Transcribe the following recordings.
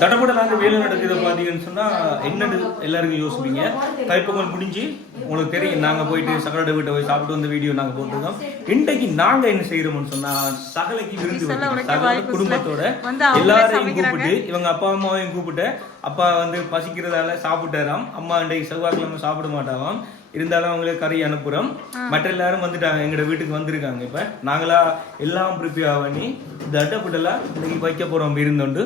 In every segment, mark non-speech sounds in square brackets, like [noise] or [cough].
தடபடலான வேலை நடக்குது பாத்தீங்கன்னு சொன்னா என்னன்னு எல்லாருக்கும் யோசிப்பீங்க. தைப்பொங்கல் முடிஞ்சு உங்களுக்கு தெரியும் நாங்க போயிட்டு சகலட வீட்டை போய் சாப்பிட்டு வந்த வீடியோ நாங்க போட்டிருக்கோம். இன்றைக்கு நாங்க என்ன செய்யறோம்னு சொன்னா சகலைக்கு விருந்து சகல. குடும்பத்தோட எல்லாரையும். கூப்பிட்டு இவங்க அப்பா அம்மாவையும் கூப்பிட்டு அப்பா வந்து பசிக்கிறதால சாப்பிட்டாராம். அம்மா இன்றைக்கு செவ்வாய்க்கிழமை சாப்பிட மாட்டாவாம் இருந்தாலும் அவங்களுக்கு கறி அனுப்புறோம். மற்ற எல்லாரும் வந்துட்டாங்க எங்களோட வீட்டுக்கு வந்திருக்காங்க இப்ப. நாங்களா எல்லாம் ப்ரிப்பேர் பண்ணி இந்த அட்டப்பட்டெல்லாம் இன்னைக்கு வைக்க போறோம் விருந்தோண்டு.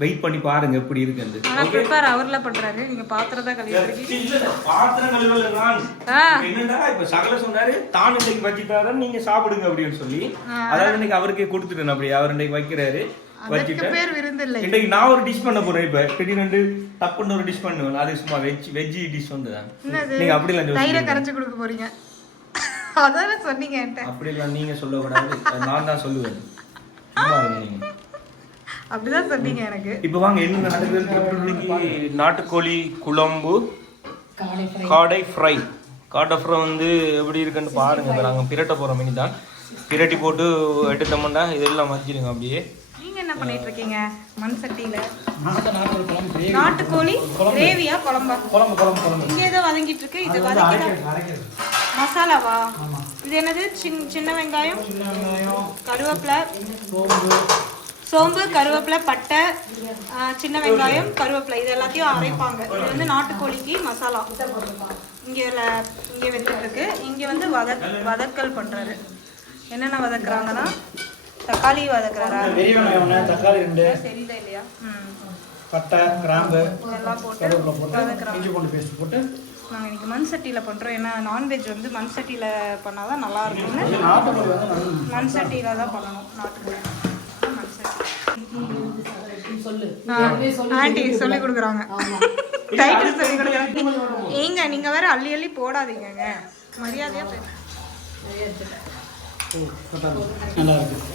வெயிட் பண்ணி பாருங்க எப்படி இருக்குன்னு ஆனா ப்ரிப்பேர் அவர்ல பண்றாரு. நீங்க பாத்திரம் தான் கழுவிட்டு பாத்திரம் கழுவல நான். என்னடா இப்ப சகல சொன்னாரு தான் இன்னைக்கு வச்சுட்டாரன் நீங்க சாப்பிடுங்க அப்படின்னு சொல்லி. அதாவது இன்னைக்கு அவருக்கே கொடுத்துட்டேன் அப்படி அவர் இன்னைக்கு வைக்கிறாரு இன்னைக்கு நான் ஒரு டிஷ் பண்ண போறேன் இப்ப. திடீர்னு டப்புன்னு ஒரு டிஷ் பண்ணுவேன். அது சும்மா வெஜ் வெஜ் டிஷ் வந்து என்னது? நீங்க அப்படி தயிரை. கரைச்சு கொடுக்க போறீங்க. அதானே சொன்னீங்க அப்படி நீங்க சொல்லக்கூடாது. அது நான் தான் சொல்லுவேன். அப்படிதான் சொன்னீங்க எனக்கு. இப்ப வாங்க என்ன நாட்டுக்கோழி குழம்பு காடை ஃப்ரை. காடை ஃப்ரை வந்து எப்படி இருக்குன்னு பாருங்க. இப்ப நாங்க பிரட்ட போறோம் மினி தான் பிரட்டி போட்டு எடுத்தோம்னா இதெல்லாம் வச்சிருங்க அப்படியே. நீங்க என்ன பண்ணிட்டு இருக்கீங்க? மண் சட்டியில? நாட்டுக்கோழி கிரேவியா குழம்பா? குழம்பு குழம்பு குழம்பு. இங்க ஏதோ வதங்கிட்டு இருக்கு. இது வதக்கிதான் மசாலாவா? இது என்னது? சின்ன சின்ன வெங்காயம். கருவேப்பிலை? சோம்பு கருவேப்பிலை பட்டை சின்ன வெங்காயம் கருவேப்பிலை இது எல்லாத்தையும் அரைப்பாங்க. இது வந்து நாட்டுக்கோழிக்கு மசாலா. இங்க இங்க இருக்கு இங்க வந்து வதக் வதக்கல் பண்றாரு. என்னென்ன வதக்குறாங்கன்னா தக்காளி வதக்குறாரா? தக்காளி ரெண்டு சரிதா இல்லையா? ம். பட்டை கிராம்பு இதெல்லாம் போட்டு வதக்குறாங்க இஞ்சி பூண்டு பேஸ்ட் போட்டு நாங்கள் இன்னைக்கு மண் சட்டியில் பண்ணுறோம் ஏன்னா நான்வெஜ் வந்து மண் சட்டியில் பண்ணால் தான் இருக்கும்னு. நல்ல மண் சட்டியில் தான் பண்ணணும் நாட்டுக்கோழி மண் சட்டி ஆண்டி சொல்லி கொடுக்குறாங்க. டைட்டில் [laughs] சொல்லி கொடுக்குறாங்க. ஏங்க நீங்கள் வேற அள்ளி அள்ளி போடாதீங்கங்க. மரியாதையாக நல்லா இருக்கு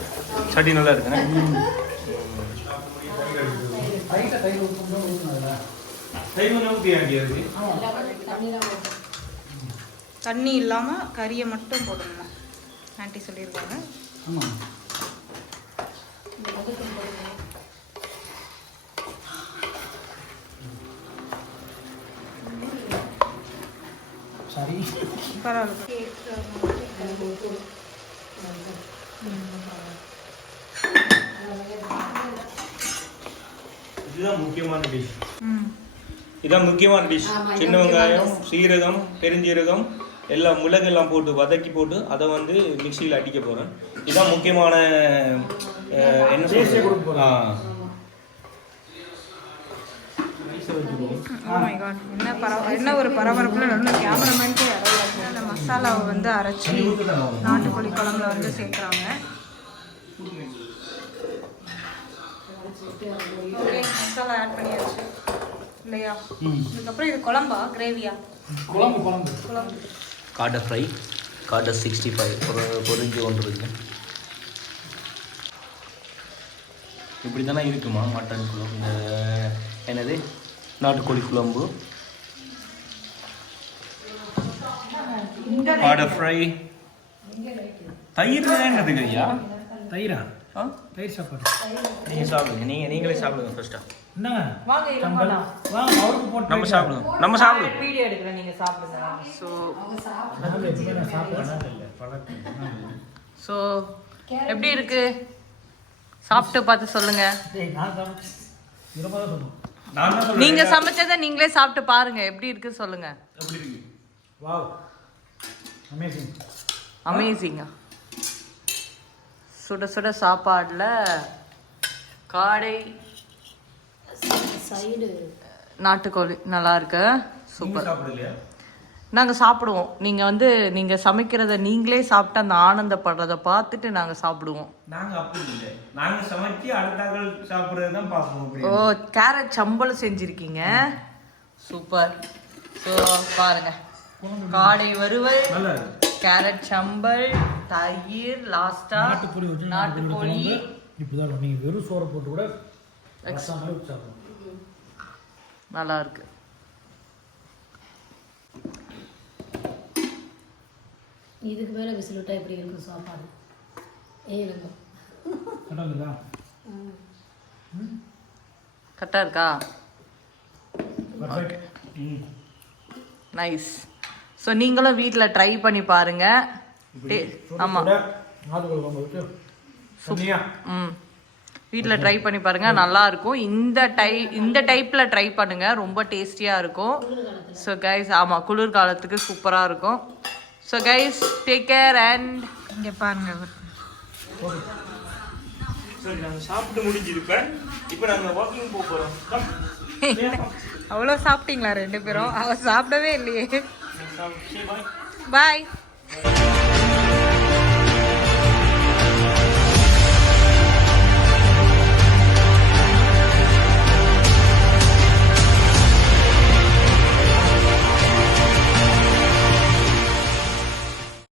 சட்டி நல்லா இருக்குண்ணே தண்ணி இல்லாமல் கறியை மட்டும் போடணுமா ஆண்டி சொல்லியிருக்காங்க. ஆமாம் சரி. இதுதான் முக்கியமான டிஷ் ம். இதான் முக்கியமான டிஷ் சின்ன வெங்காயம் சீரகம் பெருஞ்சீரகம் எல்லாம் மிளகு எல்லாம் போட்டு வதக்கி போட்டு அதை வந்து மிக்சியில் அடிக்க போகிறேன் இதான் முக்கியமான என்ன சொல்றது? ஆ Oh. என்ன பரவ என்ன ஒரு பரபரப்புல நடுவில் கேமராமேன்க்கு அந்த மசாலாவை வந்து அரைச்சி நாட்டுக்கோழி குழம்புல வந்து சேர்க்குறாங்க. ஓகே மசாலா ஆட் பண்ணியாச்சு. இல்லையா? இதுக்கப்புறம் இது குழம்பா? கிரேவியா குழம்பு குழம்பு. குழம்பு. காடை ஃப்ரை காடை சிக்ஸ்டி ஃபைவ் பொறிஞ்சு கொண்டு இருக்கு. இப்படி தானே இருக்குமா மட்டன் குழம்பு? இந்த என்னது? நாட்டுக்கோழி குழம்பு. காடை ஃப்ரை தயிர் என்னதுக்கு ஐயா? தயிரா? தயிர் சாப்பாடு. நீங்கள் சாப்பிடுங்க. நீங்கள் நீங்களே சாப்பிடுங்க ஃபர்ஸ்டா என்ன வாங்க சம்பல் வாங்க அவருக்கு போட்டு நம்ம சாப்பிடுவோம் நம்ம சாப்பிடுவோம் வீடியோ எடுக்கிறேன். நீங்கள் சாப்பிடுங்க. ஸோ ஸோ எப்படி இருக்கு? சாப்பிட்டு பார்த்து சொல்லுங்க. நீங்க சமைச்சதை நீங்களே சாப்பிட்டு பாருங்க. எப்படி இருக்கு சொல்லுங்க. எப்படி இருக்கு? வாவ். அமேசிங் அமேசிங்கா சுட சுட சாப்பாடுல காடை நாட்டுக்கோழி நல்லா இருக்கு. நீங்க சூப்பர். சாப்பிடலையா? நாங்கள் சாப்பிடுவோம். நீங்கள் வந்து நீங்கள் சமைக்கிறத நீங்களே சாப்பிட்டு அந்த ஆனந்தப்படுறத பார்த்துட்டு நாங்கள் சாப்பிடுவோம். ஓ கேரட் சம்பல் செஞ்சுருக்கீங்க. சூப்பர். ஸோ பாருங்க. காடை வறுவல் கேரட் சம்பல் தயிர் லாஸ்டா நாட்டுக்கோழி வச்சு நாட்டுக்கோழி. இப்படி தான் இருக்கும். நீங்கள் வெறும் சோறை போட்டு கூட நல்லா இருக்கு. இதுக்கு மேலே விசில் விட்டா எப்படி இருக்கும் சாப்பாடு? ஏ நம்ம கடவுளா கரெக்டாக இருக்கா? நைஸ் ஸோ நீங்களும் வீட்டில் ட்ரை பண்ணி பாருங்க. டே- ஆமா. நாட்டுக்கோழி குழம்பு வச்சு செம்மையா ம். வீட்டில் ட்ரை பண்ணி பாருங்க. நல்லா இருக்கும். இந்த டை இந்த டைப்ல ட்ரை பண்ணுங்க. ரொம்ப டேஸ்டியா இருக்கும். ஸோ கைஸ் ஆமா குளிர்காலத்துக்கு சூப்பரா இருக்கும். So guys take care and இங்க பாருங்க. சாப்பிட்டு முடிஞ்சிருப்பேன் இப்போ நாங்கள் வாக்கிங் போக போகிறோம் அவ்வளோ சாப்பிட்டீங்களா ரெண்டு பேரும்? அவ சாப்பிடவே இல்லையே. பாய் பாய்